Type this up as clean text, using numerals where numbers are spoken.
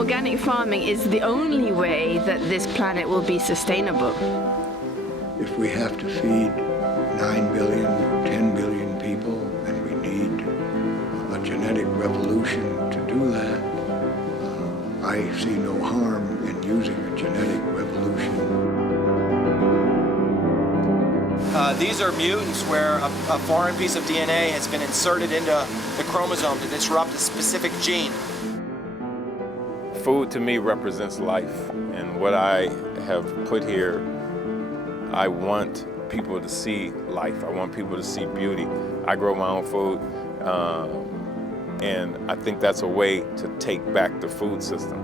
organic farming is the only way that this planet will be sustainable. If we have to feed 9 billion or 10 billion people, and we need a genetic revolution to do that, I see no harm in using a genetic revolution. These are mutants where a foreign piece of DNA has been inserted into the chromosome to disrupt a specific gene. Food to me represents life, and what I have put here, I want people to see life. I want people to see beauty. I grow my own food, and I think that's a way to take back the food system.